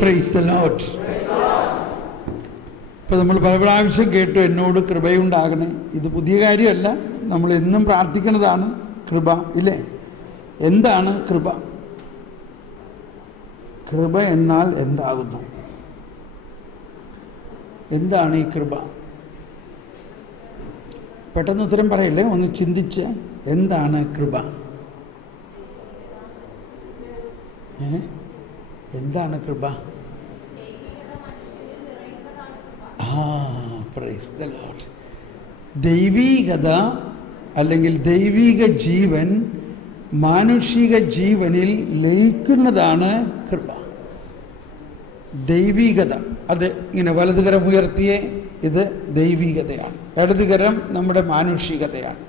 Praise the Lord. ഇപ്പോൾ നമ്മൾ പല പ്രാവശ്യം കേട്ടു, എന്നോട് കൃപയുണ്ടാകണേ. ഇത് പുതിയ കാര്യമല്ല, നമ്മൾ എന്നും പ്രാർത്ഥിക്കുന്നതാണ് കൃപ, ഇല്ലേ? എന്താണ് കൃപ? കൃപ എന്നാൽ എന്താകുന്നു? എന്താണ് ഈ കൃപ? പെട്ടെന്ന് ഉത്തരം പറയില്ലേ, ഒന്ന് ചിന്തിച്ച്. എന്താണ് കൃപ? എന്താണ് കൃപ? Praise the Lord. ദൈവീകത അല്ലെങ്കിൽ ദൈവിക ജീവൻ മാനുഷിക ജീവനിൽ ലയിക്കുന്നതാണ് കൃപ. ദൈവികത, അത് ഇങ്ങനെ വലതുകരം ഉയർത്തിയേ, ഇത് ദൈവികതയാണ്, ഇടതുകരം നമ്മുടെ മാനുഷികതയാണ്.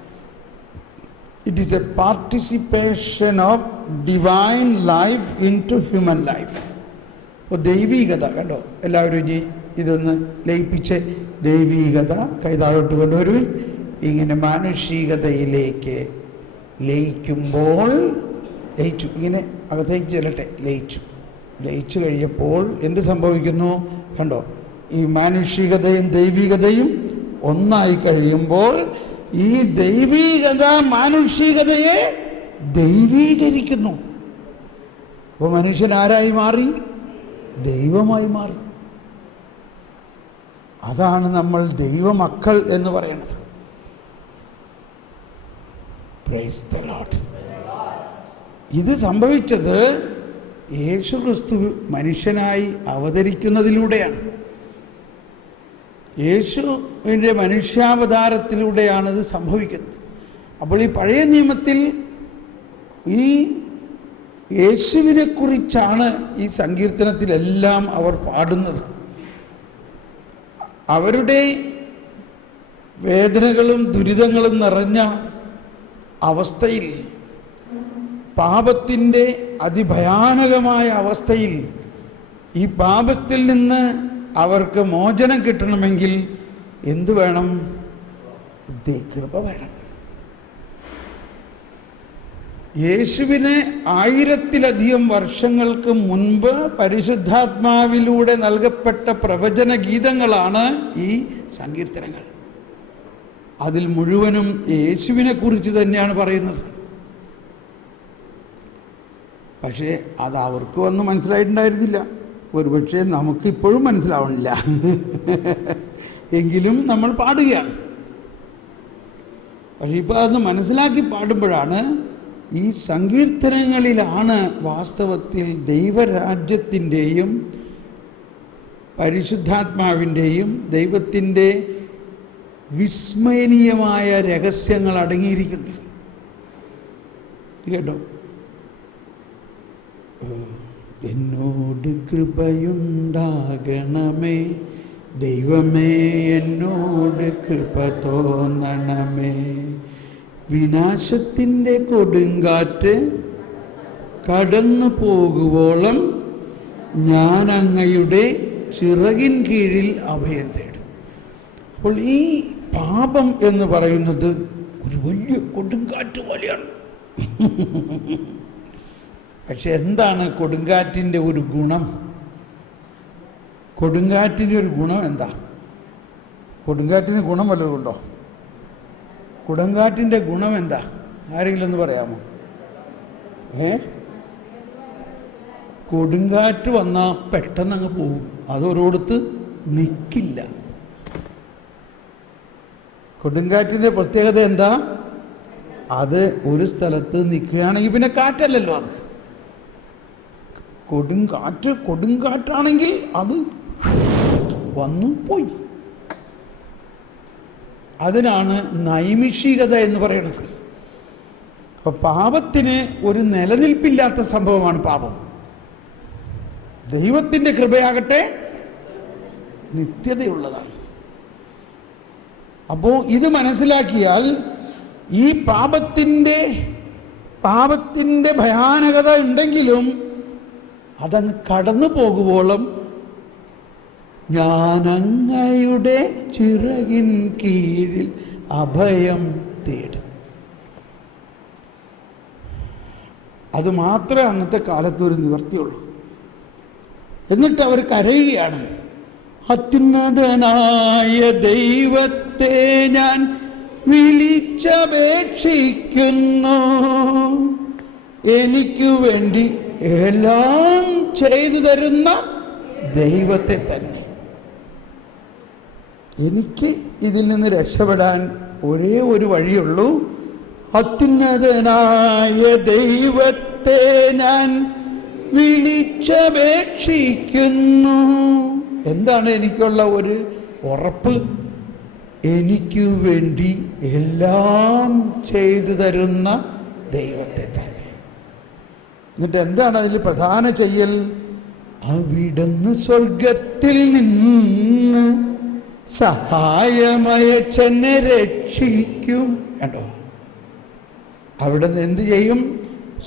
It is a participation of divine life into human life. അപ്പോൾ ദൈവികത കണ്ടോ, എല്ലാവരും ഇനി ഇതൊന്ന് ലയിപ്പിച്ച് ദൈവികത കൈതാഴോട്ട് കൊണ്ടുവരും. ഇങ്ങനെ മാനുഷികതയിലേക്ക് ലയിക്കുമ്പോൾ, ലയിച്ചു, ഇങ്ങനെ അകത്തേക്ക് ചെല്ലട്ടെ, ലയിച്ചു കഴിഞ്ഞപ്പോൾ എന്ത് സംഭവിക്കുന്നു കണ്ടോ, ഈ മാനുഷികതയും ദൈവികതയും ഒന്നായി കഴിയുമ്പോൾ ഈ ദൈവികത മാനുഷികതയെ ദൈവീകരിക്കുന്നു. അപ്പോൾ മനുഷ്യൻ ആരായി മാറി? ദൈവമായി മാറി. അതാണ് നമ്മൾ ദൈവമക്കൾ എന്ന് പറയുന്നത്. Praise the Lord. ഇത് സംഭവിച്ചത് യേശു ക്രിസ്തു മനുഷ്യനായി അവതരിക്കുന്നതിലൂടെയാണ്. യേശുവിൻ്റെ മനുഷ്യാവതാരത്തിലൂടെയാണിത് സംഭവിക്കുന്നത്. അപ്പോൾ ഈ പഴയ നിയമത്തിൽ ഈ യേശുവിനെ കുറിച്ചാണ് ഈ സങ്കീർത്തനത്തിലെല്ലാം അവർ പാടുന്നത്. അവരുടെ വേദനകളും ദുരിതങ്ങളും നിറഞ്ഞ അവസ്ഥയിൽ, പാപത്തിൻ്റെ അതിഭയാനകമായ അവസ്ഥയിൽ, ഈ പാപത്തിൽ നിന്ന് അവർക്ക് മോചനം കിട്ടണമെങ്കിൽ എന്തു വേണം? കൃപ വേണം. യേശുവിന് 1000-ലധികം വർഷങ്ങൾക്ക് മുൻപ് പരിശുദ്ധാത്മാവിലൂടെ നൽകപ്പെട്ട പ്രവചന ഗീതങ്ങളാണ് ഈ സങ്കീർത്തനങ്ങൾ. അതിൽ മുഴുവനും യേശുവിനെ കുറിച്ച് തന്നെയാണ് പറയുന്നത്. പക്ഷേ അത് അവർക്കും ഒന്നും മനസ്സിലായിട്ടുണ്ടായിരുന്നില്ല. ഒരുപക്ഷെ നമുക്കിപ്പോഴും മനസ്സിലാവണില്ല. എങ്കിലും നമ്മൾ പാടുകയാണ്. പക്ഷെ ഇപ്പോൾ അതൊന്ന് മനസ്സിലാക്കി പാടുമ്പോഴാണ്, ഈ സങ്കീർത്തനങ്ങളിലാണ് വാസ്തവത്തിൽ ദൈവരാജ്യത്തിൻ്റെയും പരിശുദ്ധാത്മാവിൻ്റെയും ദൈവത്തിൻ്റെ വിസ്മരണീയമായ രഹസ്യങ്ങൾ അടങ്ങിയിരിക്കുന്നത്. കേട്ടോ, എന്നോട് കൃപയുണ്ടാകണമേ ദൈവമേ, എന്നോട് കൃപ തോന്നണമേ. വിനാശത്തിൻ്റെ കൊടുങ്കാറ്റ് കടന്നു പോകുവോളം ഞാൻ അങ്ങയുടെ ചിറകിൻ കീഴിൽ അഭയം തേടും. അപ്പോൾ ഈ പാപം എന്ന് പറയുന്നത് ഒരു വലിയ കൊടുങ്കാറ്റ് പോലെയാണ്. പക്ഷെ എന്താണ് കൊടുങ്കാറ്റിൻ്റെ ഒരു ഗുണം? കൊടുങ്കാറ്റിൻ്റെ ഒരു ഗുണം എന്താ? കൊടുങ്കാറ്റിന് ഗുണം വല്ലതും ഉണ്ടോ? കൊടുങ്കാറ്റിൻ്റെ ഗുണം എന്താ? ആരെങ്കിലും ഒന്ന് പറയാമോ? കൊടുങ്കാറ്റ് വന്നാൽ പെട്ടെന്ന് അങ്ങ് പോകും, അതൊരിടത്ത് നിൽക്കില്ല. കൊടുങ്കാറ്റിൻ്റെ പ്രത്യേകത എന്താ? അത് ഒരു സ്ഥലത്ത് നിൽക്കുകയാണെങ്കിൽ പിന്നെ കാറ്റല്ലല്ലോ അത്. കൊടുങ്കാറ്റാണെങ്കിൽ അത് വന്നു പോയി. അതിനാണ് നൈമിഷികത എന്ന് പറയുന്നത്. അപ്പോൾ പാപത്തിന് ഒരു നിലനിൽപ്പില്ലാത്ത സംഭവമാണ് പാപം. ദൈവത്തിൻ്റെ കൃപയാകട്ടെ നിത്യതയുള്ളതാണ്. അപ്പോൾ ഇത് മനസ്സിലാക്കിയാൽ ഈ പാപത്തിൻ്റെ ഭയാനകത ഉണ്ടെങ്കിലും അതങ്ങ് കടന്നു പോകുവോളം ഞാൻ അങ്ങയുടെ ചിറകിൻ കീഴിൽ അഭയം തേടും. അത് മാത്രമേ അന്നത്തെ കാലത്ത് ഒരു നിവർത്തിയുള്ളൂ. എന്നിട്ട് അവർ കരയുകയാണ്, അത്യുന്നതനായ ദൈവത്തെ ഞാൻ വിളിച്ചപേക്ഷിക്കുന്നു, എനിക്ക് വേണ്ടി എല്ലാം ചെയ്തു തരുന്ന ദൈവത്തെ തന്നെ. എനിക്ക് ഇതിൽ നിന്ന് രക്ഷപ്പെടാൻ ഒരേ ഒരു വഴിയുള്ളൂ, അത്യുന്നതനായ ദൈവത്തെ ഞാൻ വിളിച്ചപേക്ഷിക്കുന്നു. എന്താണ് എനിക്കുള്ള ഒരു ഉറപ്പ്? എനിക്ക് വേണ്ടി എല്ലാം ചെയ്തു തരുന്ന ദൈവത്തെ തന്നെ. എന്നിട്ട് എന്താണ് അതിൽ പ്രധാന ചെയ്യൽ? അവിടുന്ന് സ്വർഗത്തിൽ നിന്ന് സഹായമയച്ചെന്നെ രക്ഷിക്കും. കണ്ടോ, അവിടെ നിന്ന് എന്ത് ചെയ്യും?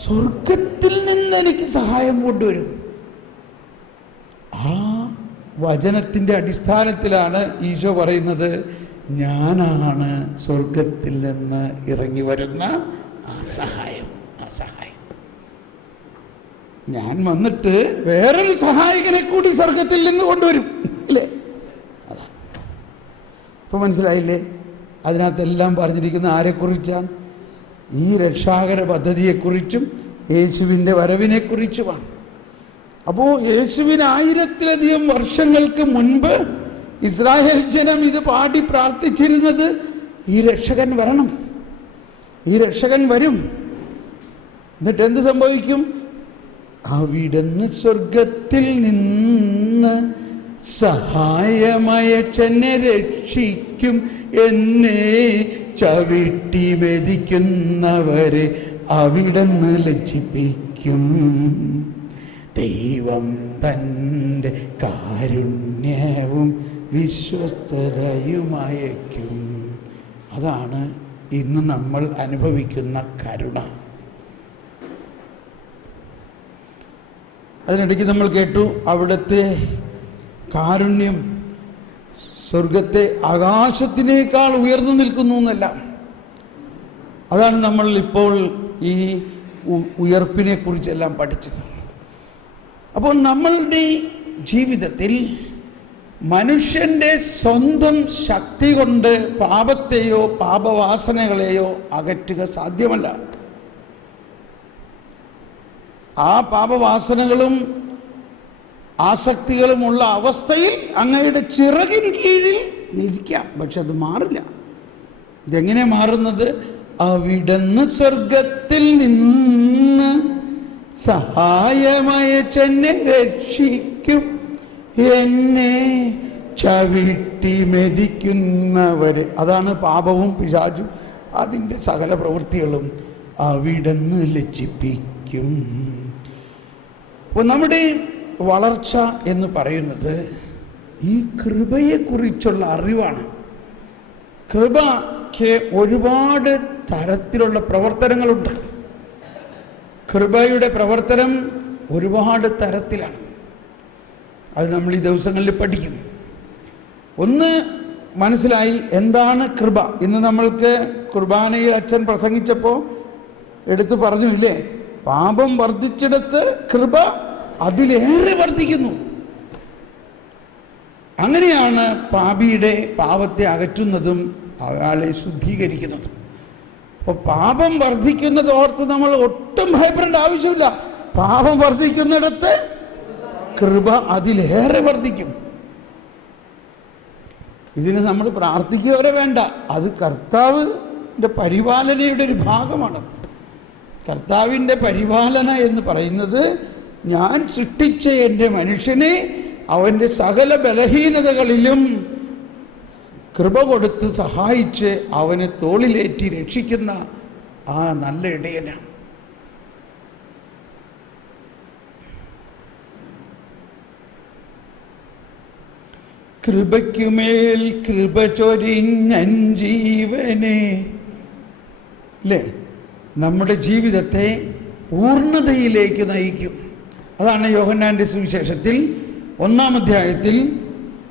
സ്വർഗത്തിൽ നിന്ന് എനിക്ക് സഹായം കൊണ്ടുവരും. ആ വചനത്തിൻ്റെ അടിസ്ഥാനത്തിലാണ് ഈശോ പറയുന്നത്, ഞാനാണ് സ്വർഗത്തിൽ നിന്ന് ഇറങ്ങി വരുന്ന ആ സഹായം. ഞാൻ വന്നിട്ട് വേറൊരു സഹായകനെ കൂടി സ്വർഗത്തിൽ നിന്ന് കൊണ്ടുവരും, അല്ലേ? അതാണ്. ഇപ്പൊ മനസ്സിലായില്ലേ? അതിനകത്തെല്ലാം പറഞ്ഞിരിക്കുന്ന ആരെക്കുറിച്ചാണ്? ഈ രക്ഷാകര പദ്ധതിയെക്കുറിച്ചും യേശുവിൻ്റെ വരവിനെക്കുറിച്ചുമാണ്. അപ്പോൾ യേശുവിന് 1000-ലധികം വർഷങ്ങൾക്ക് മുൻപ് ഇസ്രായേൽ ജനം ഇത് പാടി പ്രാർത്ഥിച്ചിരുന്നത്, ഈ രക്ഷകൻ വരണം, ഈ രക്ഷകൻ വരും. എന്നിട്ട് എന്ത് സംഭവിക്കും? അവിടുന്ന് സ്വർഗത്തിൽ നിന്ന് സഹായമയച്ചെന്നെ രക്ഷിക്കും, എന്നെ ചവിട്ടി മെതിക്കുന്നവരെ അവിടുന്ന് ലജ്ജിപ്പിക്കും. ദൈവം തൻ്റെ കാരുണ്യവും വിശ്വസ്തതയുമയക്കും. അതാണ് ഇന്ന് നമ്മൾ അനുഭവിക്കുന്ന കരുണ. അതിനിടയ്ക്ക് നമ്മൾ കേട്ടു അവിടുത്തെ കാരുണ്യം സ്വർഗത്തെ ആകാശത്തിനേക്കാൾ ഉയർന്നു നിൽക്കുന്നു എന്നല്ല. അതാണ് നമ്മൾ ഇപ്പോൾ ഈ ഉയർപ്പിനെ കുറിച്ചെല്ലാം പഠിച്ചത്. അപ്പോൾ നമ്മളുടെ ജീവിതത്തിൽ മനുഷ്യൻ്റെ സ്വന്തം ശക്തി കൊണ്ട് പാപത്തെയോ പാപവാസനകളെയോ അകറ്റുക സാധ്യമല്ല. ആ പാപവാസനകളും ആസക്തികളുമുള്ള അവസ്ഥയിൽ അങ്ങയുടെ ചിറകിൻ കീഴിൽ ഇരിക്കാം, പക്ഷെ അത് മാറില്ല. ഇതെങ്ങനെ മാറുന്നത്? അവിടുന്ന് സ്വർഗത്തിൽ നിന്ന് സഹായമയച്ചെന്നെ രക്ഷിക്കും, എന്നെ ചവിട്ടി മെതിക്കുന്നവരെ. അതാണ് പാപവും പിശാചും അതിൻ്റെ സകല പ്രവൃത്തികളും അവിടുന്ന് ലജ്ജിപ്പിക്കും. അപ്പോൾ നമ്മുടെ വളർച്ച എന്ന് പറയുന്നത് ഈ കൃപയെക്കുറിച്ചുള്ള അറിവാണ്. കൃപയ്ക്ക് ഒരുപാട് തരത്തിലുള്ള പ്രവർത്തനങ്ങളുണ്ട്. കൃപയുടെ പ്രവർത്തനം ഒരുപാട് തരത്തിലാണ്. അത് നമ്മൾ ഈ ദിവസങ്ങളിൽ പഠിക്കും. ഒന്ന് മനസ്സിലായി എന്താണ് കൃപ. ഇന്ന് നമ്മൾക്ക് കുർബാനയിൽ അച്ഛൻ പ്രസംഗിച്ചപ്പോൾ എടുത്തു പറഞ്ഞു ഇല്ലേ, പാപം വർദ്ധിച്ചിടത്ത് കൃപ അതിലേറെ വർദ്ധിക്കുന്നു. അങ്ങനെയാണ് പാപിയുടെ പാപത്തെ അകറ്റുന്നതും അയാളെ ശുദ്ധീകരിക്കുന്നതും. അപ്പോൾ പാപം വർദ്ധിക്കുന്നത് ഓർത്ത് നമ്മൾ ഒട്ടും ഭയപ്പെടേണ്ട ആവശ്യമില്ല. പാപം വർദ്ധിക്കുന്നിടത്ത് കൃപ അതിലേറെ വർദ്ധിക്കും. ഇതിന് നമ്മൾ പ്രാർത്ഥിക്കുക വേണ്ട, അത് കർത്താവിൻ്റെ പരിപാലനയുടെ ഒരു ഭാഗമാണത്. കർത്താവിൻ്റെ പരിപാലന എന്ന് പറയുന്നത് ഞാൻ സൃഷ്ടിച്ച എൻ്റെ മനുഷ്യനെ അവൻ്റെ സകല ബലഹീനതകളിലും കൃപ കൊടുത്ത് സഹായിച്ച് അവനെ തോളിലേറ്റി രക്ഷിക്കുന്ന ആ നല്ല ഇടയനാണ്. കൃപയ്ക്കുമേൽ കൃപ ചൊരിഞ്ഞൻ ജീവനെ, അല്ലേ, നമ്മുടെ ജീവിതത്തെ പൂർണ്ണതയിലേക്ക് നയിക്കും. അതാണ് യോഹന്നാൻ്റെ സുവിശേഷത്തിൽ 1-ാം അധ്യായത്തിൽ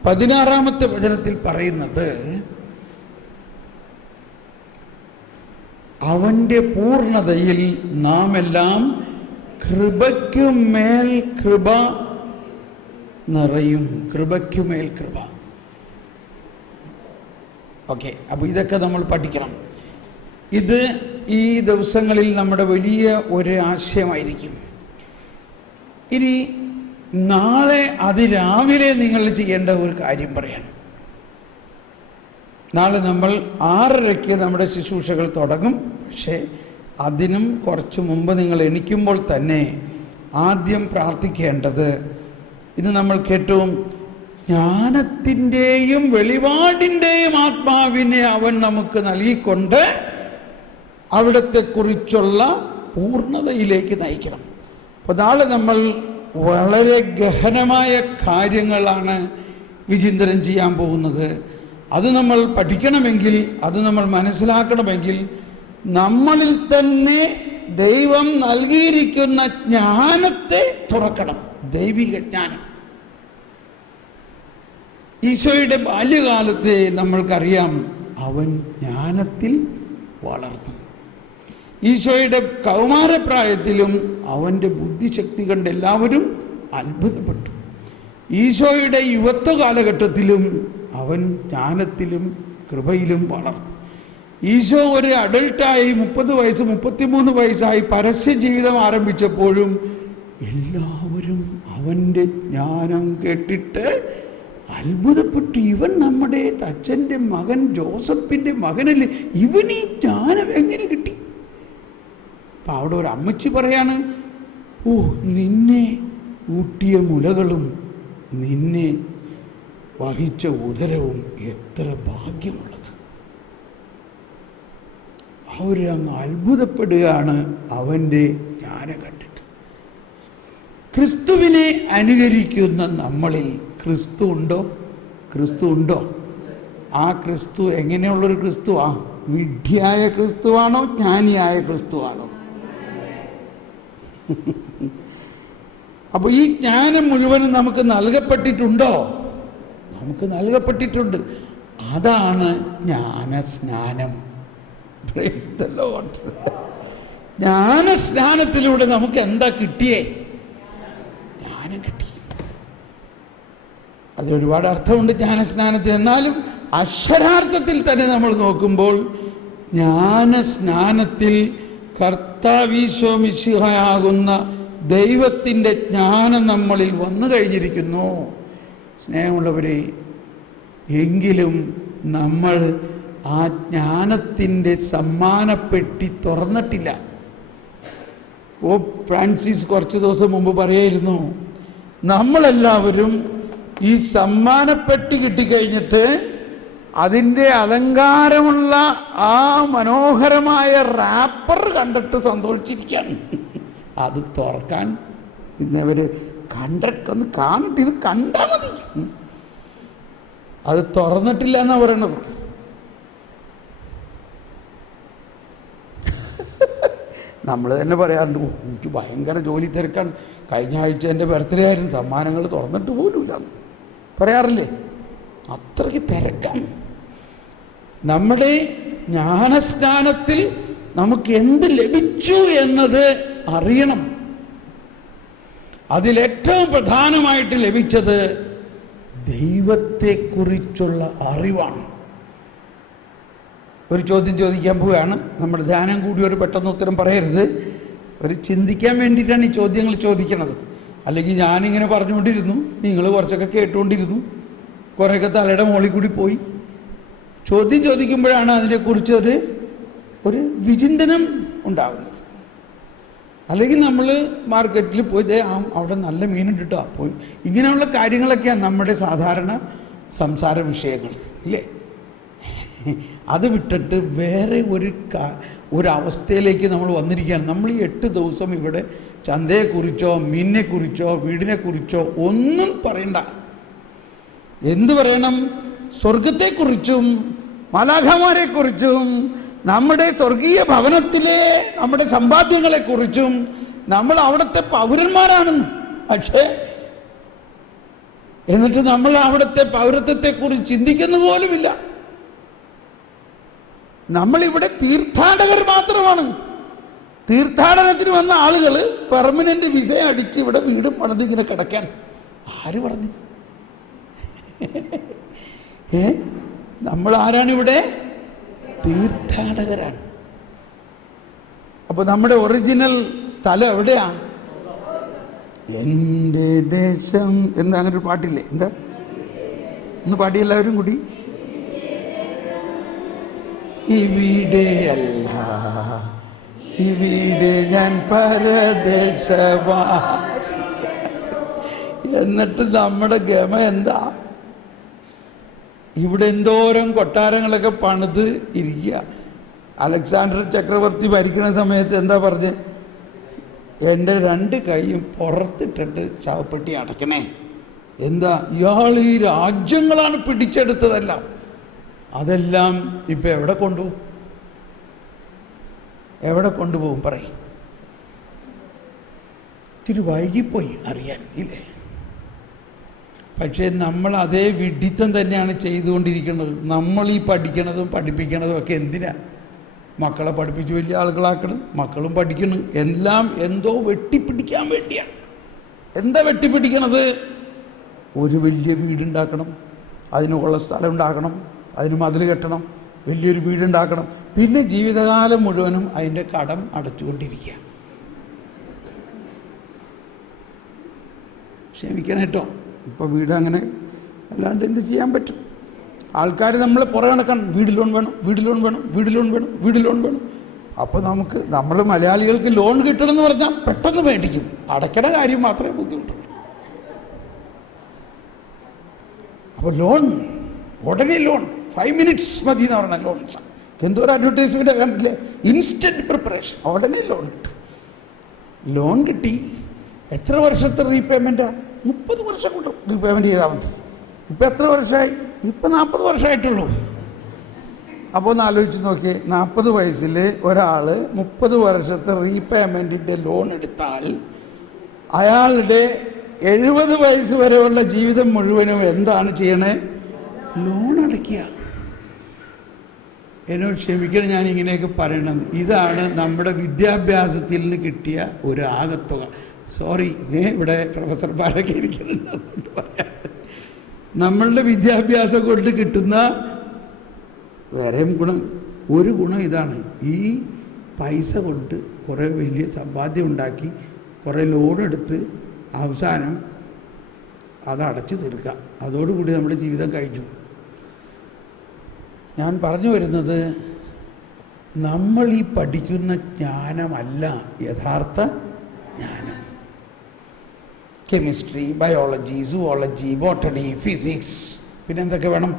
16-ാമത്തെ വചനത്തിൽ പറയുന്നത്, അവൻ്റെ പൂർണ്ണതയിൽ നാം എല്ലാം കൃപയ്ക്കുമേൽ കൃപ നിറയും. കൃപയ്ക്കുമേൽ കൃപ. ഓക്കെ, അപ്പോൾ ഇതൊക്കെ നമ്മൾ പഠിക്കണം. ഇത് ഈ ദിവസങ്ങളിൽ നമ്മുടെ വലിയ ഒരു ആശയമായിരിക്കും. ഇനി നാളെ അതിരാവിലെ നിങ്ങൾ ചെയ്യേണ്ട ഒരു കാര്യം പറയണം. നാളെ നമ്മൾ 6:30 നമ്മുടെ ശുശ്രൂഷകൾ തുടങ്ങും. പക്ഷേ അതിനും കുറച്ച് മുമ്പ് നിങ്ങൾ എണീക്കുമ്പോൾ തന്നെ ആദ്യം പ്രാർത്ഥിക്കേണ്ടത്, ഇത് നമ്മൾ കേട്ടു, ജ്ഞാനത്തിൻ്റെയും വെളിപാടിൻ്റെയും ആത്മാവിനെ അവൻ നമുക്ക് നൽകിക്കൊണ്ട് അവിടത്തെക്കുറിച്ചുള്ള പൂർണ്ണതയിലേക്ക് നയിക്കണം. അപ്പോൾ നാളെ നമ്മൾ വളരെ ഗഹനമായ കാര്യങ്ങളാണ് വിചിന്തനം ചെയ്യാൻ പോകുന്നത്. അത് നമ്മൾ പഠിക്കണമെങ്കിൽ, അത് നമ്മൾ മനസ്സിലാക്കണമെങ്കിൽ നമ്മളിൽ തന്നെ ദൈവം നൽകിയിരിക്കുന്ന ജ്ഞാനത്തെ തുറക്കണം. ദൈവിക ജ്ഞാനം. ഈശോയുടെ ബാല്യകാലത്തെ നമ്മൾക്കറിയാം, അവൻ ജ്ഞാനത്തിൽ വളർന്നു. ഈശോയുടെ കൗമാരപ്രായത്തിലും അവൻ്റെ ബുദ്ധിശക്തി കണ്ട് എല്ലാവരും അത്ഭുതപ്പെട്ടു. ഈശോയുടെ യുവത്വ കാലഘട്ടത്തിലും അവൻ ജ്ഞാനത്തിലും കൃപയിലും വളർന്നു. ഈശോ ഒരു അഡൾട്ടായി 30 വയസ്സ് 33 വയസ്സായി പരസ്യ ജീവിതം ആരംഭിച്ചപ്പോഴും എല്ലാവരും അവൻ്റെ ജ്ഞാനം കേട്ടിട്ട് അത്ഭുതപ്പെട്ടു. ഇവൻ നമ്മുടെ അച്ഛൻ്റെ മകൻ, ജോസഫിൻ്റെ മകനല്ലേ, ഇവന് ഈ ജ്ഞാനം എങ്ങനെ കിട്ടി? അപ്പം അവിടെ ഒരു അമ്മച്ചി പറയാണ്, ഓ, നിന്നെ ഊട്ടിയ മുലകളും നിന്നെ വഹിച്ച ഉദരവും എത്ര ഭാഗ്യമുള്ളത്. അവരങ്ങ് അത്ഭുതപ്പെടുകയാണ് അവൻ്റെ ജ്ഞാനം കണ്ടിട്ട്. ക്രിസ്തുവിനെ അനുകരിക്കുന്ന നമ്മളിൽ ക്രിസ്തു ഉണ്ടോ? ക്രിസ്തു ഉണ്ടോ? ആ ക്രിസ്തു എങ്ങനെയുള്ളൊരു ക്രിസ്തുവാ? വിഡ്ഢിയായ ക്രിസ്തുവാണോ ജ്ഞാനിയായ ക്രിസ്തുവാണോ? അപ്പോൾ ഈ ജ്ഞാനം മുഴുവനും നമുക്ക് നൽകപ്പെട്ടിട്ടുണ്ടോ? നമുക്ക് നൽകപ്പെട്ടിട്ടുണ്ട്. അതാണ് ജ്ഞാനസ്നാനം. Praise the Lord. ജ്ഞാനസ്നാനത്തിലൂടെ നമുക്ക് എന്താ കിട്ടിയേ? ജ്ഞാനം കിട്ടി. അതിലൊരുപാട് അർത്ഥമുണ്ട് ജ്ഞാനസ്നാനത്തിൽ. എന്നാലും അക്ഷരാർത്ഥത്തിൽ തന്നെ നമ്മൾ നോക്കുമ്പോൾ ജ്ഞാനസ്നാനത്തിൽ കർത്താവീശോ മിശിഹായാകുന്ന ദൈവത്തിൻ്റെ ജ്ഞാനം നമ്മളിൽ വന്നു കഴിഞ്ഞിരിക്കുന്നു. സ്നേഹമുള്ളവരെ, എങ്കിലും നമ്മൾ ആ ജ്ഞാനത്തിൻ്റെ സമ്മാനപ്പെട്ടി തുറന്നിട്ടില്ല. ഫ്രാൻസിസ് കുറച്ച് ദിവസം മുമ്പ് പറയായിരുന്നു, നമ്മളെല്ലാവരും ഈ സമ്മാനപ്പെട്ടി കിട്ടിക്കഴിഞ്ഞിട്ട് അതിൻ്റെ അലങ്കാരമുള്ള ആ മനോഹരമായ റാപ്പർ കണ്ടിട്ട് സന്തോഷിച്ചിരിക്കുകയാണ്. അത് തുറക്കാൻ ഇന്നവർ കണ്ടിട്ടൊന്ന് കാണിട്ട് ഇത് കണ്ടാൽ മതി. അത് തുറന്നിട്ടില്ല എന്നാണ് പറയണത്. നമ്മൾ തന്നെ പറയാറുണ്ട്, എനിക്ക് ഭയങ്കര ജോലി തിരക്കാണ്, കഴിഞ്ഞ ആഴ്ച എൻ്റെ ബർത്ത്ഡേ ആയിരുന്നു, സമ്മാനങ്ങൾ തുറന്നിട്ട് പോലുമില്ല പറയാറില്ലേ? അത്രയ്ക്ക് തിരക്കാണ്. നമ്മുടെ ജ്ഞാനസ്നാനത്തിൽ നമുക്ക് എന്ത് ലഭിച്ചു എന്നത് അറിയണം. അതിലേറ്റവും പ്രധാനമായിട്ട് ലഭിച്ചത് ദൈവത്തെക്കുറിച്ചുള്ള അറിവാണ്. ഒരു ചോദ്യം ചോദിക്കാൻ പോവുകയാണ്. നമ്മുടെ ധ്യാനം കൂടി ഒരു പെട്ടെന്ന് ഉത്തരം പറയരുത്. ഒരു ചിന്തിക്കാൻ വേണ്ടിയിട്ടാണ് ഈ ചോദ്യങ്ങൾ ചോദിക്കണത്. അല്ലെങ്കിൽ ഞാനിങ്ങനെ പറഞ്ഞുകൊണ്ടിരുന്നു, നിങ്ങൾ കുറച്ചൊക്കെ കേട്ടുകൊണ്ടിരുന്നു, കുറേയൊക്കെ തലയുടെ മുകളിൽ കൂടി പോയി. ചോദ്യം ചോദിക്കുമ്പോഴാണ് അതിനെക്കുറിച്ച് ഒരു വിചിന്തനം ഉണ്ടാവുന്നത്. അല്ലെങ്കിൽ നമ്മൾ മാർക്കറ്റിൽ പോയി അവിടെ നല്ല മീനുണ്ട് കേട്ടോ പോയി, ഇങ്ങനെയുള്ള കാര്യങ്ങളൊക്കെയാണ് നമ്മുടെ സാധാരണ സംസാര വിഷയങ്ങൾ, ഇല്ലേ? അത് വിട്ടിട്ട് വേറെ ഒരു അവസ്ഥയിലേക്ക് നമ്മൾ വന്നിരിക്കുകയാണ്. നമ്മൾ ഈ 8 ദിവസം ഇവിടെ ചന്തയെക്കുറിച്ചോ മീനിനെക്കുറിച്ചോ വീടിനെക്കുറിച്ചോ ഒന്നും പറയണ്ട. എന്ത് പറയണം? സ്വർഗത്തെക്കുറിച്ചും മാലാഖമാരെക്കുറിച്ചും നമ്മുടെ സ്വർഗീയ ഭവനത്തിലെ നമ്മുടെ സമ്പാദ്യങ്ങളെക്കുറിച്ചും നമ്മൾ അവിടുത്തെ പൗരന്മാരാണെന്ന്. പക്ഷേ എന്നിട്ട് നമ്മൾ അവിടുത്തെ പൗരത്വത്തെക്കുറിച്ച് ചിന്തിക്കുന്ന പോലുമില്ല. നമ്മളിവിടെ തീർത്ഥാടകർ മാത്രമാണ്. തീർത്ഥാടനത്തിന് വന്ന ആളുകൾ പെർമനന്റ് വിസ അടിച്ച് ഇവിടെ വീടും പണിത് ഇങ്ങനെ കിടക്കാൻ ആര് പറഞ്ഞു? നമ്മൾ ആരാണിവിടെ? തീർത്ഥാടകരാണ്. അപ്പോൾ നമ്മുടെ ഒറിജിനൽ സ്ഥലം എവിടെയാ? എൻ്റെ ദേശം എന്ന് അങ്ങനെ ഒരു പാട്ടില്ലേ? എന്താ ഒന്ന് പാടി എല്ലാവരും കൂടി. ഇവിടെയല്ല, ഇവിടെ ഞാൻ പരദേശവാസി. എന്നിട്ട് നമ്മുടെ ഗമ എന്താ? ഇവിടെ എന്തോരം കൊട്ടാരങ്ങളൊക്കെ പണിത് ഇരിക്കുക. അലക്സാണ്ടർ ചക്രവർത്തി ഭരിക്കുന്ന സമയത്ത് എന്താ പറഞ്ഞ്? എൻ്റെ 2 കൈയും പുറത്തിട്ടിട്ട് ശവപ്പെട്ടി അടക്കണേ. എന്താ? ഇയാൾ ഈ രാജ്യങ്ങളാണ് പിടിച്ചെടുത്തതെല്ലാം. അതെല്ലാം ഇപ്പം എവിടെ കൊണ്ടുപോകും? എവിടെ കൊണ്ടുപോകും പറയും? ഇത്തിരി വൈകിപ്പോയി അറിയാൻ ഇല്ലേ? പക്ഷേ നമ്മൾ അതേ വിഡ്ഢിത്തം തന്നെയാണ് ചെയ്തുകൊണ്ടിരിക്കുന്നത്. നമ്മൾ ഈ പഠിക്കണതും പഠിപ്പിക്കണതും ഒക്കെ എന്തിനാ? മക്കളെ പഠിപ്പിച്ച് വലിയ ആളുകളാക്കണം, മക്കളും പഠിക്കണം, എല്ലാം എന്തോ വെട്ടിപ്പിടിക്കാൻ വേണ്ടിയാണ്. എന്താ വെട്ടിപ്പിടിക്കണത്? ഒരു വലിയ വീടുണ്ടാക്കണം, അതിനുള്ള സ്ഥലം ഉണ്ടാക്കണം, അതിന് മതിൽ കെട്ടണം, വലിയൊരു വീടുണ്ടാക്കണം, പിന്നെ ജീവിതകാലം മുഴുവനും അതിൻ്റെ കടം അടച്ചുകൊണ്ടിരിക്കുക. ക്ഷമിക്കണം കേട്ടോ, ഇപ്പോൾ വീട് അങ്ങനെ അല്ലാണ്ട് എന്ത് ചെയ്യാൻ പറ്റും? ആൾക്കാർ നമ്മൾ പുറകെ നടക്കണം, വീട് ലോൺ വേണം, വീട് ലോൺ വേണം, വീട് ലോൺ വേണം, വീട് ലോൺ വേണം. അപ്പോൾ നമ്മൾ മലയാളികൾക്ക് ലോൺ കിട്ടണമെന്ന് പറഞ്ഞാൽ പെട്ടെന്ന് മേടിക്കും, അടയ്ക്കണ കാര്യം മാത്രമേ ബുദ്ധിമുട്ടുള്ളൂ. അപ്പോൾ ലോൺ, ഉടനെ ലോൺ, 5 minutes മതി എന്ന് പറഞ്ഞാൽ ലോൺ. എന്തോ ഒരു അഡ്വർടൈസ്മെൻ്റ് കണ്ടില്ലേ? ഇൻസ്റ്റൻറ്റ് പ്രിപ്പറേഷൻ, ഉടനെ ലോൺ കിട്ടും. ലോൺ കിട്ടി, എത്ര വർഷത്തെ റീപേയ്മെൻറ്റാണ്? 30 വർഷം കൊണ്ട് റീപേയ്മെൻറ്റ് ചെയ്താൽ മതി. ഇപ്പം എത്ര വർഷമായി? ഇപ്പം 40 വർഷമായിട്ടുള്ളൂ. അപ്പോൾ ഒന്ന് ആലോചിച്ച് നോക്കിയേ, 40 വയസ്സിൽ ഒരാൾ 30 വർഷത്തെ റീപേയ്മെൻറ്റിൻ്റെ ലോൺ എടുത്താൽ അയാളുടെ 70 വയസ്സ് വരെയുള്ള ജീവിതം മുഴുവനും എന്താണ് ചെയ്യണേ? ലോൺ അടയ്ക്കുക. എന്നോട് ക്ഷമിക്കണം ഞാൻ ഇങ്ങനെയൊക്കെ പറയണത്. ഇതാണ് നമ്മുടെ വിദ്യാഭ്യാസത്തിൽ നിന്ന് കിട്ടിയ ഒരു ആകത്തുക. സോറി, ഇവിടെ പ്രൊഫസർമാരൊക്കെ ഇരിക്കുന്നുണ്ട്, അതുകൊണ്ട് പറയാം. നമ്മളുടെ വിദ്യാഭ്യാസം കൊണ്ട് കിട്ടുന്ന വേറെയും ഒരു ഗുണം ഇതാണ്. ഈ പൈസ കൊണ്ട് കുറേ വലിയ സമ്പാദ്യം ഉണ്ടാക്കി കുറേ ലോൺ എടുത്ത് അവസാനം അത് അടച്ചു തീർക്കുക. അതോടുകൂടി നമ്മുടെ ജീവിതം കഴിഞ്ഞു. ഞാൻ പറഞ്ഞു വരുന്നത്, നമ്മൾ ഈ പഠിക്കുന്ന ജ്ഞാനമല്ല യഥാർത്ഥ ജ്ഞാനം. Chemistry, biology, zoology, botany, physics, പിന്നെ എന്തൊക്കെ വേണം?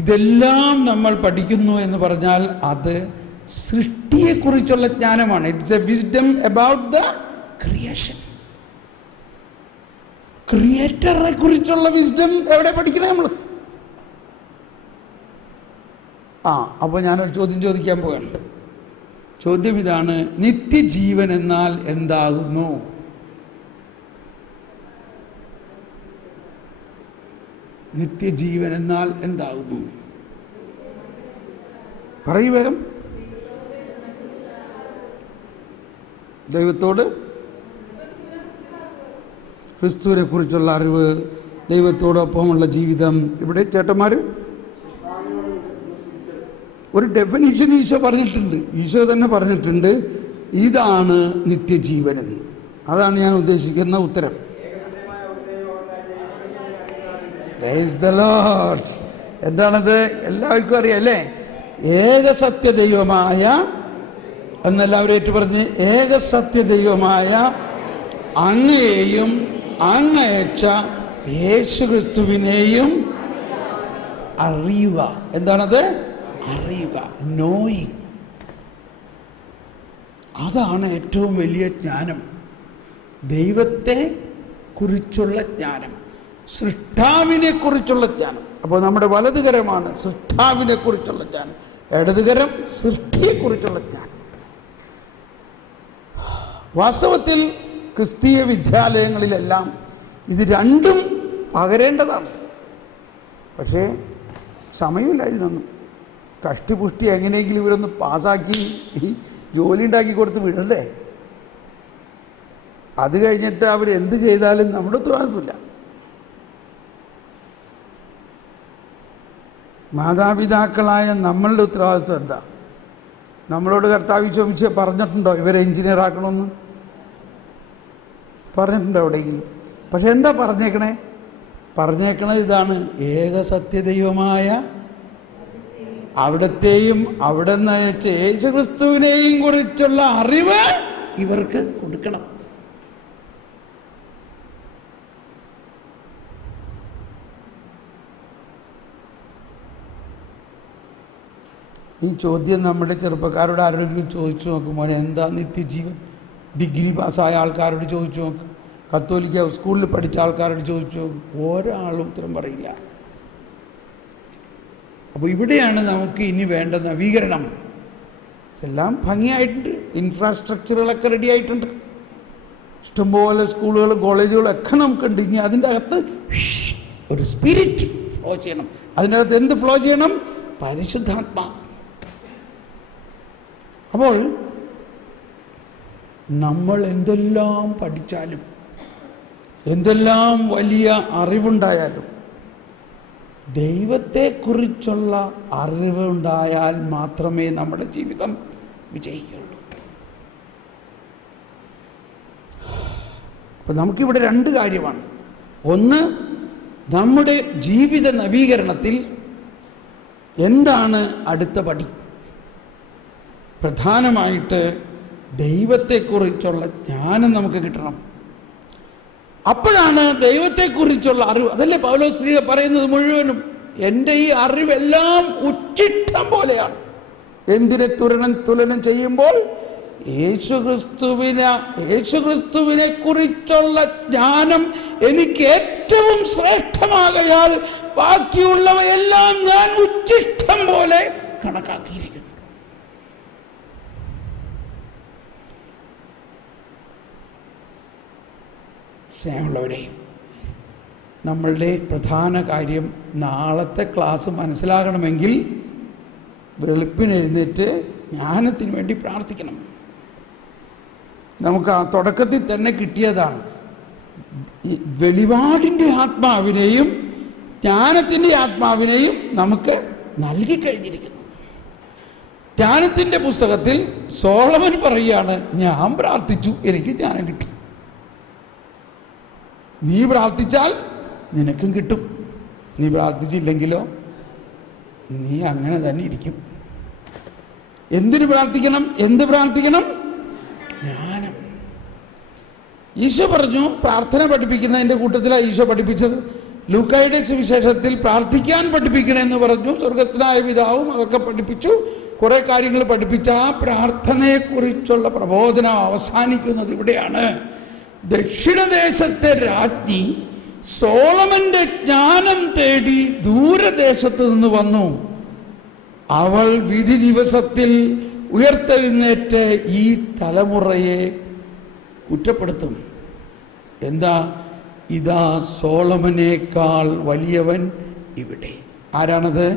ഇതെല്ലാം നമ്മൾ പഠിക്കുന്നു എന്ന് പറഞ്ഞാൽ അത് സൃഷ്ടിയെക്കുറിച്ചുള്ള ജ്ഞാനമാണ്. It's a wisdom about the creation. ക്രിയേറ്ററെ കുറിച്ചുള്ള വിസ്ഡം എവിടെ പഠിക്കണേ നമ്മൾ? അപ്പോൾ ഞാനൊരു ചോദ്യം ചോദിക്കാൻ പോവുകയാണ്. ചോദ്യം ഇതാണ്: നിത്യജീവൻ എന്നാൽ എന്താകുന്നു? നിത്യജീവൻ എന്നാൽ എന്താകുന്നു? പറയൂ വേഗം. ദൈവത്തോട്, ക്രിസ്തുവിനെ കുറിച്ചുള്ള അറിവ്, ദൈവത്തോടൊപ്പമുള്ള ജീവിതം. ഇവിടെ ചേട്ടന്മാർ ഒരു ഡെഫിനിഷൻ ഈശോ പറഞ്ഞിട്ടുണ്ട്. ഈശോ തന്നെ പറഞ്ഞിട്ടുണ്ട്, ഇതാണ് നിത്യജീവനെന്ന്. അതാണ് ഞാൻ ഉദ്ദേശിക്കുന്ന ഉത്തരം. Praise the Lord. എന്താണത്? എല്ലാവർക്കും അറിയാം അല്ലേ? ഏകസത്യദൈവമായ എന്നെല്ലാവരും ഏറ്റു പറഞ്ഞ്, ഏകസത്യദൈവമായ അങ്ങയെയും അങ്ങയച്ച യേശുക്രിസ്തുവിനെയും അറിയുക. എന്താണത്? അറിയുക, നോയിങ്. അതാണ് ഏറ്റവും വലിയ ജ്ഞാനം. ദൈവത്തെ കുറിച്ചുള്ള ജ്ഞാനം, സൃഷ്ടാവിനെ കുറിച്ചുള്ള ജ്ഞാനം. അപ്പോൾ നമ്മുടെ വലതുകരമാണ് സൃഷ്ടാവിനെ കുറിച്ചുള്ള ജ്ഞാനം, ഇടതുകരം സൃഷ്ടിയെക്കുറിച്ചുള്ള ജ്ഞാനം. വാസ്തവത്തിൽ ക്രിസ്തീയ വിദ്യാലയങ്ങളിലെല്ലാം ഇത് രണ്ടും പകരേണ്ടതാണ്. പക്ഷേ സമയമില്ല ഇതിനൊന്നും. കഷ്ടിപുഷ്ടി എങ്ങനെയെങ്കിലും ഇവരൊന്ന് പാസ്സാക്കി ജോലി ഉണ്ടാക്കി കൊടുത്ത് വിടണ്ടേ? അത് കഴിഞ്ഞിട്ട് അവരെന്ത് ചെയ്താലും നമ്മുടെ ഉത്തരവാദിത്വമില്ല. മാതാപിതാക്കളായ നമ്മളുടെ ഉത്തരവാദിത്വം എന്താ? നമ്മളോട് കർത്താവ് ചോദിച്ച് പറഞ്ഞിട്ടുണ്ടോ ഇവരെ എഞ്ചിനീയർ ആക്കണമെന്ന്? പറഞ്ഞിട്ടുണ്ടോ എവിടെയെങ്കിലും? പക്ഷെ എന്താ പറഞ്ഞേക്കണത് ഇതാണ്: ഏകസത്യദൈവമായ അവിടത്തെയും അവിടെ നിന്ന് അയച്ച യേശുക്രിസ്തുവിനെയും കുറിച്ചുള്ള അറിവ് ഇവർക്ക് കൊടുക്കണം. ഈ ചോദ്യം നമ്മുടെ ചെറുപ്പക്കാരോട് ആരോടെങ്കിലും ചോദിച്ചു നോക്കുമ്പോൾ എന്താ നിത്യജീവൻ? ഡിഗ്രി പാസ്സായ ആൾക്കാരോട് ചോദിച്ചു നോക്ക്, കത്തോലിക്ക സ്കൂളിൽ പഠിച്ച ആൾക്കാരോട് ചോദിച്ചു നോക്ക്, ഒരാളും ഉത്തരം പറയില്ല. അപ്പോൾ ഇവിടെയാണ് നമുക്ക് ഇനി വേണ്ട നവീകരണം. എല്ലാം ഭംഗിയായിട്ടുണ്ട്, ഇൻഫ്രാസ്ട്രക്ചറുകളൊക്കെ റെഡി ആയിട്ടുണ്ട്, ഇഷ്ടംപോലെ സ്കൂളുകളും കോളേജുകളും ഒക്കെ നമുക്കുണ്ട്. ഇനി അതിൻ്റെ അകത്ത് ഒരു സ്പിരിറ്റ് ഫ്ലോ ചെയ്യണം. അതിൻ്റെ അകത്ത് എന്ത് ഫ്ലോ ചെയ്യണം? പരിശുദ്ധാത്മാ. അപ്പോൾ നമ്മൾ എന്തെല്ലാം പഠിച്ചാലും, എന്തെല്ലാം വലിയ അറിവുണ്ടായാലും, ദൈവത്തെക്കുറിച്ചുള്ള അറിവുണ്ടായാൽ മാത്രമേ നമ്മുടെ ജീവിതം വിജയിക്കുള്ളൂ. അപ്പം നമുക്കിവിടെ രണ്ട് കാര്യമാണ്. ഒന്ന്, നമ്മുടെ ജീവിത നവീകരണത്തിൽ എന്താണ് അടുത്ത പടി? പ്രധാനമായിട്ട് ദൈവത്തെക്കുറിച്ചുള്ള ജ്ഞാനം നമുക്ക് കിട്ടണം. അപ്പോഴാണ് ദൈവത്തെക്കുറിച്ചുള്ള അറിവ്. അതല്ലേ പൗലോസ് പറയുന്നത് മുഴുവനും, എൻ്റെ ഈ അറിവെല്ലാം ഉച്ചിഷ്ടം പോലെയാണ്. എന്തിനെ തുലനം ചെയ്യുമ്പോൾ യേശുക്രിസ്തുവിനെ കുറിച്ചുള്ള ജ്ഞാനം എനിക്ക് ഏറ്റവും ശ്രേഷ്ഠമാകയാൽ ബാക്കിയുള്ളവയെല്ലാം ഞാൻ ഉച്ചിഷ്ടം പോലെ കണക്കാക്കിയിരിക്കുന്നു. സ്നേഹമുള്ളവരെ, നമ്മളുടെ പ്രധാന കാര്യം നാളത്തെ ക്ലാസ് മനസ്സിലാകണമെങ്കിൽ വെളുപ്പിനെഴുന്നേറ്റ് ജ്ഞാനത്തിന് വേണ്ടി പ്രാർത്ഥിക്കണം. നമുക്ക് ആ തുടക്കത്തിൽ തന്നെ കിട്ടിയതാണ്. വെളിപാടിൻ്റെ ആത്മാവിനെയും ജ്ഞാനത്തിൻ്റെ ആത്മാവിനെയും നമുക്ക് നൽകി കഴിഞ്ഞിരിക്കുന്നു. ജ്ഞാനത്തിൻ്റെ പുസ്തകത്തിൽ സോളമൻ പറയുകയാണ്, ഞാൻ പ്രാർത്ഥിച്ചു, എനിക്ക് ജ്ഞാനം കിട്ടി. നീ പ്രാർത്ഥിച്ചാൽ നിനക്കും കിട്ടും, നീ പ്രാർത്ഥിച്ചില്ലെങ്കിലോ നീ അങ്ങനെ തന്നെ ഇരിക്കും. എന്തിനു പ്രാർത്ഥിക്കണം? എന്ത് പ്രാർത്ഥിക്കണം? ജ്ഞാനം. ഈശോ പറഞ്ഞു, പ്രാർത്ഥന പഠിപ്പിക്കുന്നതിൻ്റെ കൂട്ടത്തിലാണ് ഈശോ പഠിപ്പിച്ചത്. ലൂക്കായുടെ സുവിശേഷത്തിൽ പ്രാർത്ഥിക്കാൻ പഠിപ്പിക്കണമെന്ന് പറഞ്ഞു. സ്വർഗസ്ഥനായ പിതാവും അതൊക്കെ പഠിപ്പിച്ചു, കുറേ കാര്യങ്ങൾ പഠിപ്പിച്ച ആ പ്രാർത്ഥനയെക്കുറിച്ചുള്ള പ്രബോധനം അവസാനിക്കുന്നത് ഇവിടെയാണ്. ദക്ഷിണദേശത്തെ രാജ്ഞി സോളമന്റെ ജ്ഞാനം തേടി ദൂരദേശത്ത് നിന്ന് വന്നു. അവൾ വിധി ദിവസത്തിൽ ഉയർത്തെഴുന്നേറ്റ് ഈ തലമുറയെ കുറ്റപ്പെടുത്തും. എന്താ? ഇതാ സോളമനേക്കാൾ വലിയവൻ ഇവിടെ. ആരാണത്?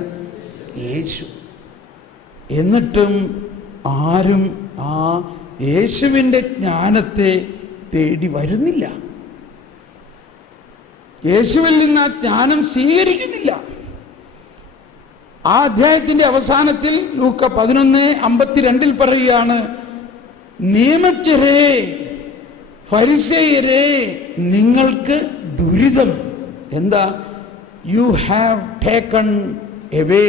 യേശു. എന്നിട്ടും ആരും ആ യേശുവിൻ്റെ ജ്ഞാനത്തെ തേടി വരുന്നില്ല, യേശുവിൽ നിന്ന് ആ ജ്ഞാനം സ്വീകരിക്കുന്നില്ല. ആ അധ്യായത്തിൻ്റെ അവസാനത്തിൽ ലൂക്ക 11:52 പറയുകയാണ്, നിയമജ്ഞരേ ഫരിസേയരേ നിങ്ങൾക്ക് ദുരിതം. എന്താ? You have taken away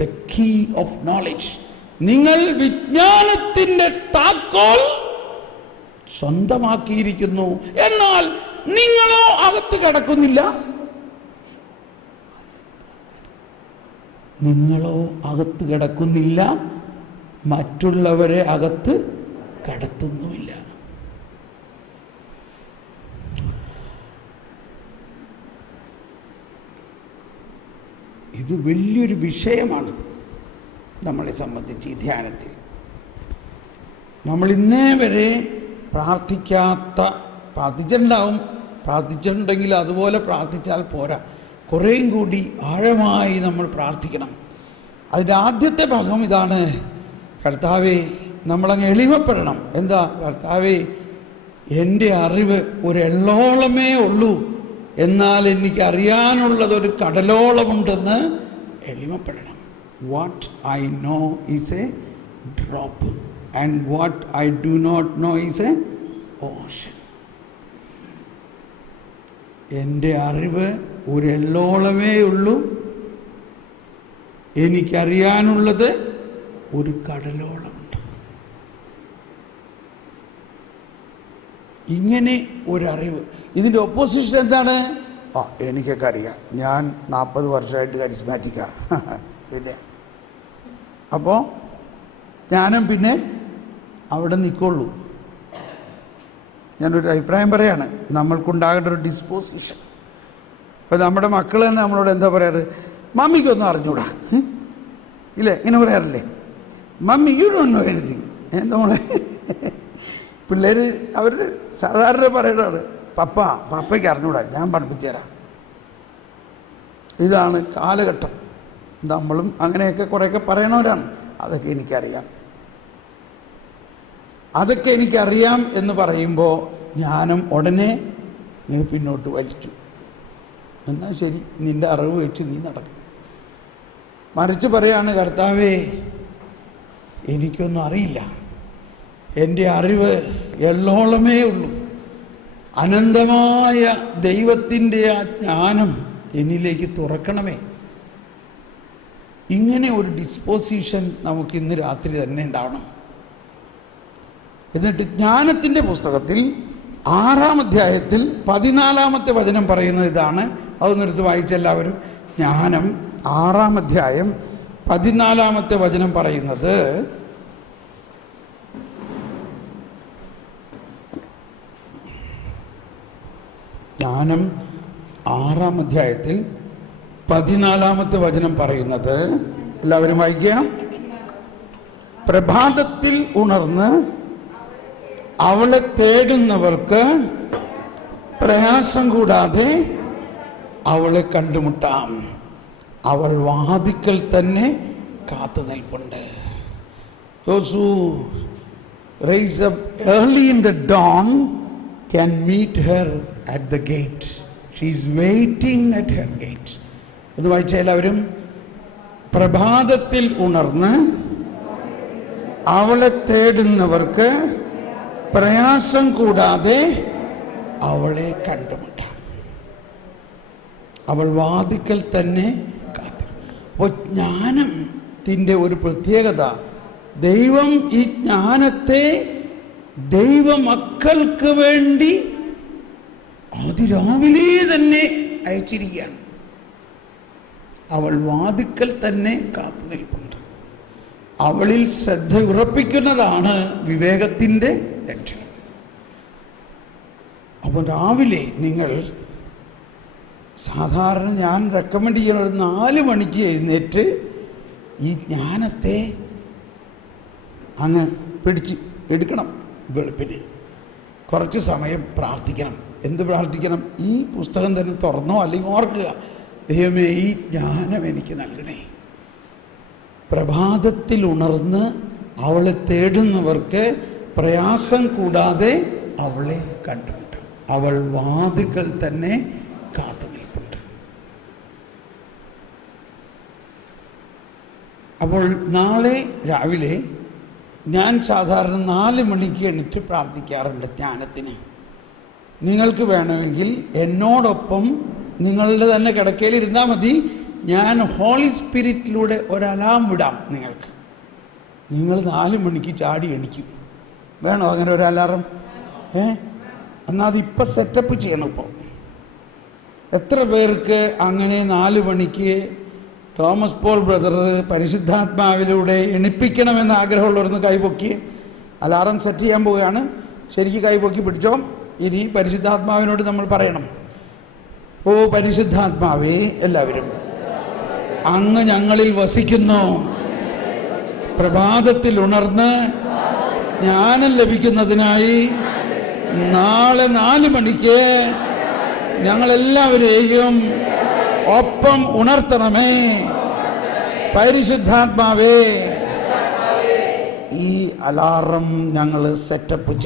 the key of knowledge. നിങ്ങൾ വിജ്ഞാനത്തിൻ്റെ താക്കോൽ സ്വന്തമാക്കിയിരിക്കുന്നു, എന്നാൽ നിങ്ങളോ അകത്ത് കടക്കുന്നില്ല. നിങ്ങളോ അകത്ത് കിടക്കുന്നില്ല, മറ്റുള്ളവരെ അകത്ത് കടത്തുന്നുമില്ല. ഇത് വലിയൊരു വിഷയമാണ് നമ്മളെ സംബന്ധിച്ച്. ഈ ധ്യാനത്തിൽ നമ്മൾ ഇന്നേ വരെ പ്രാർത്ഥിച്ചിട്ടുണ്ടെങ്കിൽ അതുപോലെ പ്രാർത്ഥിച്ചാൽ പോരാ, കുറേയും കൂടി ആഴമായി നമ്മൾ പ്രാർത്ഥിക്കണം. അതിൻ്റെ ആദ്യത്തെ ഭാഗം ഇതാണ്, കർത്താവേ, നമ്മളങ്ങ് എളിമപ്പെടണം. എന്താ? കർത്താവേ, എൻ്റെ അറിവ് ഒരു എള്ളോളമേ ഉള്ളൂ, എന്നാൽ എനിക്ക് അറിയാനുള്ളതൊരു കടലോളമുണ്ടെന്ന് എളിമപ്പെടണം. What I know is a drop and what I do not know is a ocean. എൻ്റെ അറിവ് ഒരു എള്ളോളമേ ഉള്ളൂ, എനിക്കറിയാനുള്ളത് ഒരു കടലോളമുണ്ട്. ഇങ്ങനെ ഒരറിവ്. ഇതിൻ്റെ ഓപ്പോസിഷൻ എന്താണ്? എനിക്കൊക്കെ അറിയാം, ഞാൻ 40 വർഷമായിട്ട് കരിസ്മാറ്റിക്കാണ്, പിന്നെ അപ്പോൾ ജ്ഞാനം പിന്നെ അവിടെ നിൽക്കുള്ളൂ. ഞാനൊരു അഭിപ്രായം പറയാണ്, നമ്മൾക്കുണ്ടാകേണ്ട ഒരു ഡിസ്പോസിഷൻ. ഇപ്പം നമ്മുടെ മക്കൾ തന്നെ നമ്മളോട് എന്താ പറയാറ്? മമ്മിക്കൊന്നും അറിഞ്ഞൂടാ ഇല്ലേ, ഇങ്ങനെ പറയാറില്ലേ? Mummy you don't know anything. നമ്മളെ പിള്ളേർ അവർ സാധാരണ പറയുന്നതാണ്, പപ്പയ്ക്ക് അറിഞ്ഞൂടാ, ഞാൻ പഠിപ്പിച്ചു തരാം. ഇതാണ് കാലഘട്ടം. നമ്മളും അങ്ങനെയൊക്കെ കുറേയൊക്കെ പറയണവരാണ്. അതൊക്കെ എനിക്കറിയാം എന്ന് പറയുമ്പോൾ ജ്ഞാനം ഉടനെ ഇങ്ങനെ പിന്നോട്ട് വലിച്ചു. എന്നാൽ ശരി, നിൻ്റെ അറിവ് വെച്ച് നീ നടക്കും. മറിച്ച് പറയാണ്, കർത്താവേ എനിക്കൊന്നും അറിയില്ല, എൻ്റെ അറിവ് എള്ളോളമേ ഉള്ളൂ. അനന്തമായ ദൈവത്തിൻ്റെ ആ ജ്ഞാനം എന്നിലേക്ക് തുറക്കണമേ. ഇങ്ങനെ ഒരു ഡിസ്പോസിഷൻ നമുക്ക് ഇന്ന് രാത്രി തന്നെ ഉണ്ടാവണം. എന്നിട്ട് ജ്ഞാനത്തിൻ്റെ പുസ്തകത്തിൽ 6-ാം അധ്യായത്തിൽ 14-ാമത്തെ വചനം പറയുന്നത് ഇതാണ്. അതൊന്നെടുത്ത് വായിച്ചെല്ലാവരും. ജ്ഞാനം 6-ാം അധ്യായം 14-ാമത്തെ വചനം പറയുന്നത്, ജ്ഞാനം 6-ാം അധ്യായത്തിൽ 14-ാമത്തെ വചനം പറയുന്നത്, എല്ലാവരും വായിക്കുക. പ്രഭാതത്തിൽ ഉണർന്ന് അവളെ തേടുന്നവർക്ക് പ്രയാസം കൂടാതെ അവളെ കണ്ടുമുട്ടാം. അവൾ വാതിക്കൽ തന്നെ കാത്തു നിൽപ്പുണ്ട്. Those who rise up early in the dawn can meet her at the gate. She is waiting at her gate. ഒന്ന് വായിച്ച എല്ലാവരും. പ്രഭാതത്തിൽ ഉണർന്ന് അവളെ തേടുന്നവർക്ക് പ്രയാസം കൂടാതെ അവളെ കണ്ടുമുട്ടാം. അവൾ വാതിക്കൽ തന്നെ കാത്തു. അപ്പോൾ ജ്ഞാനത്തിൻ്റെ ഒരു പ്രത്യേകത, ദൈവം ഈ ജ്ഞാനത്തെ ദൈവമക്കൾക്ക് വേണ്ടി അതിരാവിലെ തന്നെ അയച്ചിരിക്കുകയാണ്. അവൾ വാതിക്കൽ തന്നെ കാത്തു നിൽപ്പുണ്ട്. അവളിൽ ശ്രദ്ധ ഉറപ്പിക്കുന്നതാണ് വിവേകത്തിൻ്റെ ലക്ഷണം. അപ്പോൾ രാവിലെ നിങ്ങൾ സാധാരണ ഞാൻ റെക്കമെൻഡ് ചെയ്യുന്ന ഒരു 4 മണിക്ക് എഴുന്നേറ്റ് ഈ ജ്ഞാനത്തെ അങ്ങ് പിടിച്ച് എടുക്കണം. വെളുപ്പിന് കുറച്ച് സമയം പ്രാർത്ഥിക്കണം. എന്ത് പ്രാർത്ഥിക്കണം? ഈ പുസ്തകം തന്നെ തുറന്നോ, അല്ലെങ്കിൽ ഓർക്കുക, ദൈവമേ ഈ ജ്ഞാനം എനിക്ക് നൽകണേ. പ്രഭാതത്തിൽ ഉണർന്ന് അവളെ തേടുന്നവർക്ക് പ്രയാസം കൂടാതെ അവളെ കണ്ടുമുട്ടും. അവൾ വാതിക്കൽ തന്നെ കാത്തു നിൽപ്പുണ്ട്. അപ്പോൾ നാളെ രാവിലെ ഞാൻ സാധാരണ 4 മണിക്ക് എണീറ്റ് പ്രാർത്ഥിക്കാറുണ്ട് ജ്ഞാനത്തിന്. നിങ്ങൾക്ക് വേണമെങ്കിൽ എന്നോടൊപ്പം നിങ്ങളുടെ തന്നെ കിടക്കയിൽ ഇരുന്നാൽ മതി. ഞാൻ ഹോളി സ്പിരിറ്റിലൂടെ ഒരു അലാം വിടാം നിങ്ങൾക്ക്. നിങ്ങൾ 4 മണിക്ക് ചാടി എണിക്കും. വേണോ അങ്ങനെ ഒരു അലാറം? എന്നാൽ അതിപ്പോൾ സെറ്റപ്പ് ചെയ്യണം. ഇപ്പോൾ എത്ര പേർക്ക് അങ്ങനെ 4 മണിക്ക് തോമസ് പോൾ ബ്രദർ പരിശുദ്ധാത്മാവിലൂടെ എണിപ്പിക്കണമെന്ന് ആഗ്രഹമുള്ളവരൊന്ന് കൈപൊക്കി. അലാറം സെറ്റ് ചെയ്യാൻ പോവുകയാണ്. ശരിക്കും കൈപൊക്കി പിടിച്ചോ. ഇനി പരിശുദ്ധാത്മാവിനോട് നമ്മൾ പറയണം, ഓ പരിശുദ്ധാത്മാവേ, എല്ലാവരും അങ്ങ് ഞങ്ങളിൽ വസിക്കുന്നു. പ്രഭാതത്തിൽ ഉണർന്ന് ജ്ഞാനം ലഭിക്കുന്നതിനായി നാളെ 4 മണിക്ക് ഞങ്ങളെല്ലാവരെയും ഒപ്പം ഉണർത്തണമേ. പരിശുദ്ധാത്മാവേ, ഈ അലാറം ഞങ്ങൾ സെറ്റപ്പ് ചെയ്യും.